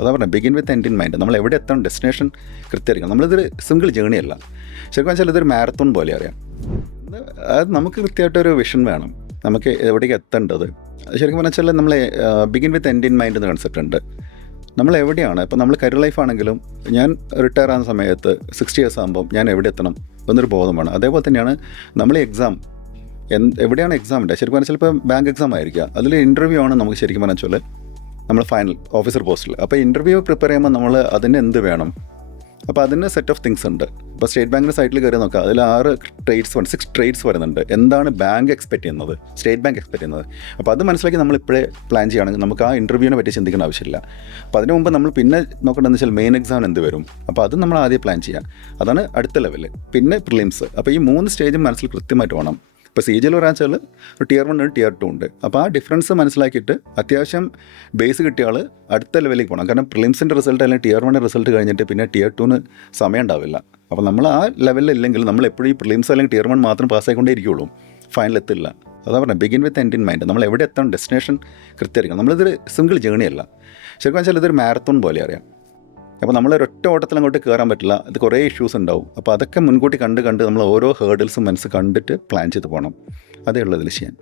അതാ പറഞ്ഞത്, begin with end in mind. നമ്മൾ എവിടെ എത്തണം, ഡെസ്റ്റിനേഷൻ കൃത്യമായിരിക്കണം. നമ്മളിതൊരു സിംഗിൾ ജേണിയല്ല. ശരിക്കും വെച്ചാൽ ഇതൊരു മാരത്തോൺ പോലെ അറിയാം. അത് നമുക്ക് കൃത്യമായിട്ടൊരു വിഷൻ വേണം, നമുക്ക് എവിടേക്ക് എത്തേണ്ടത്. ശരിക്കും പറഞ്ഞാൽ നമ്മൾ begin with end in mind എന്ന കൺസെപ്റ്റ് ഉണ്ട്. നമ്മൾ എവിടെയാണ്, ഇപ്പോൾ നമ്മൾ കരിയർ ലൈഫ് ആണെങ്കിലും ഞാൻ റിട്ടയർ ആകുന്ന സമയത്ത് 60 years ആകുമ്പോൾ ഞാൻ എവിടെ എത്തണം എന്നൊരു ബോധം വേണം. അതേപോലെ തന്നെയാണ് നമ്മൾ എക്സാം എവിടെയാണ് എക്സാം ഉണ്ട്. ശരിക്കും പറഞ്ഞാൽ ഇപ്പോൾ ബാങ്ക് എക്സാം ആയിരിക്കുക, അതിൽ ഇൻ്റർവ്യൂ ആണ് നമുക്ക് ശരിക്കും പറഞ്ഞാൽ നമ്മൾ ഫൈനൽ ഓഫീസർ പോസ്റ്റിൽ. അപ്പോൾ ഇൻ്റർവ്യൂ പ്രിപ്പയർ ചെയ്യുമ്പോൾ നമ്മൾ അതിന് എന്ത് വേണം, അപ്പോൾ അതിന് സെറ്റ് ഓഫ് തിങ്സ് ഉണ്ട്. ഇപ്പോൾ സ്റ്റേറ്റ് ബാങ്കിൻ്റെ സൈറ്റിൽ കയറി നോക്കാം, അതിൽ 6 ട്രേഡ്സ് വരുന്നുണ്ട്. എന്താണ് ബാങ്ക് എക്സ്പെക്ട് ചെയ്യുന്നത്, സ്റ്റേറ്റ് ബാങ്ക് എക്സ്പെക്ട് ചെയ്യുന്നത്. അപ്പോൾ അത് മനസ്സിലാക്കി നമ്മൾ ഇപ്പോഴേ പ്ലാൻ ചെയ്യുകയാണെങ്കിൽ നമുക്ക് ആ ഇൻ്റർവ്യൂവിനെ പറ്റി ചിന്തിക്കേണ്ട ആവശ്യമില്ല. അപ്പോൾ അതിന് മുമ്പ് നമ്മൾ പിന്നെ നോക്കേണ്ടതെന്ന് വെച്ചാൽ മെയിൻ എക്സാം എന്ത് വരും, അപ്പോൾ അത് നമ്മൾ ആദ്യം പ്ലാൻ ചെയ്യുക. അതാണ് അടുത്ത ലെവല്. പിന്നെ പ്രിലിംസ്. അപ്പോൾ ഈ 3 സ്റ്റേജും മനസ്സിൽ കൃത്യമായിട്ട് വേണം. ഇപ്പോൾ CGL ഒരാച്ചാൽ Tier 1 ഉണ്ട്, Tier 2 ഉണ്ട്. അപ്പോൾ ആ ഡിഫറൻസ് മനസ്സിലാക്കിയിട്ട് അത്യാവശ്യം ബേസ് കിട്ടിയ ആൾ അടുത്ത ലെവലിലേക്ക് പോകണം. കാരണം പ്രിലിംസിൻ്റെ റിസൾട്ട് അല്ലെങ്കിൽ Tier 1 റിസൾട്ട് കഴിഞ്ഞിട്ട് പിന്നെ Tier 2 സമയം ഉണ്ടാവില്ല. അപ്പോൾ നമ്മൾ ആ ലെവലിൽ ഇല്ലെങ്കിൽ നമ്മൾ എപ്പോഴും ഈ പ്രിലിംസ് അല്ലെങ്കിൽ Tier 1 മാത്രം പാസ്സായിക്കൊണ്ടേ ഇരിക്കുകയുള്ളൂ, ഫൈനൽ എത്തില്ല. അതാ പറഞ്ഞത്, begin with end in mind. നമ്മൾ എവിടെ എത്തണം, ഡെസ്റ്റിനേഷൻ കൃത്യമായിരിക്കണം. നമ്മളിതൊരു സിംഗിൾ ജേണിയല്ല. ശരിക്കും വെച്ചാൽ ഇതൊരു മാരത്തോൺ പോലെ അറിയാം. അപ്പോൾ നമ്മളൊരൊറ്റ ഓട്ടത്തിൽ അങ്ങോട്ട് കയറാൻ പറ്റില്ല, ഇത് കുറേ ഇഷ്യൂസ് ഉണ്ടാവും. അപ്പോൾ അതൊക്കെ മുൻകൂട്ടി കണ്ട് നമ്മൾ ഓരോ ഹേർഡിൽസും മനസ്സ് കണ്ടിട്ട് പ്ലാൻ ചെയ്ത് പോകണം. അതേ ഉള്ളൂ ഇതിൽ ചെയ്യാൻ.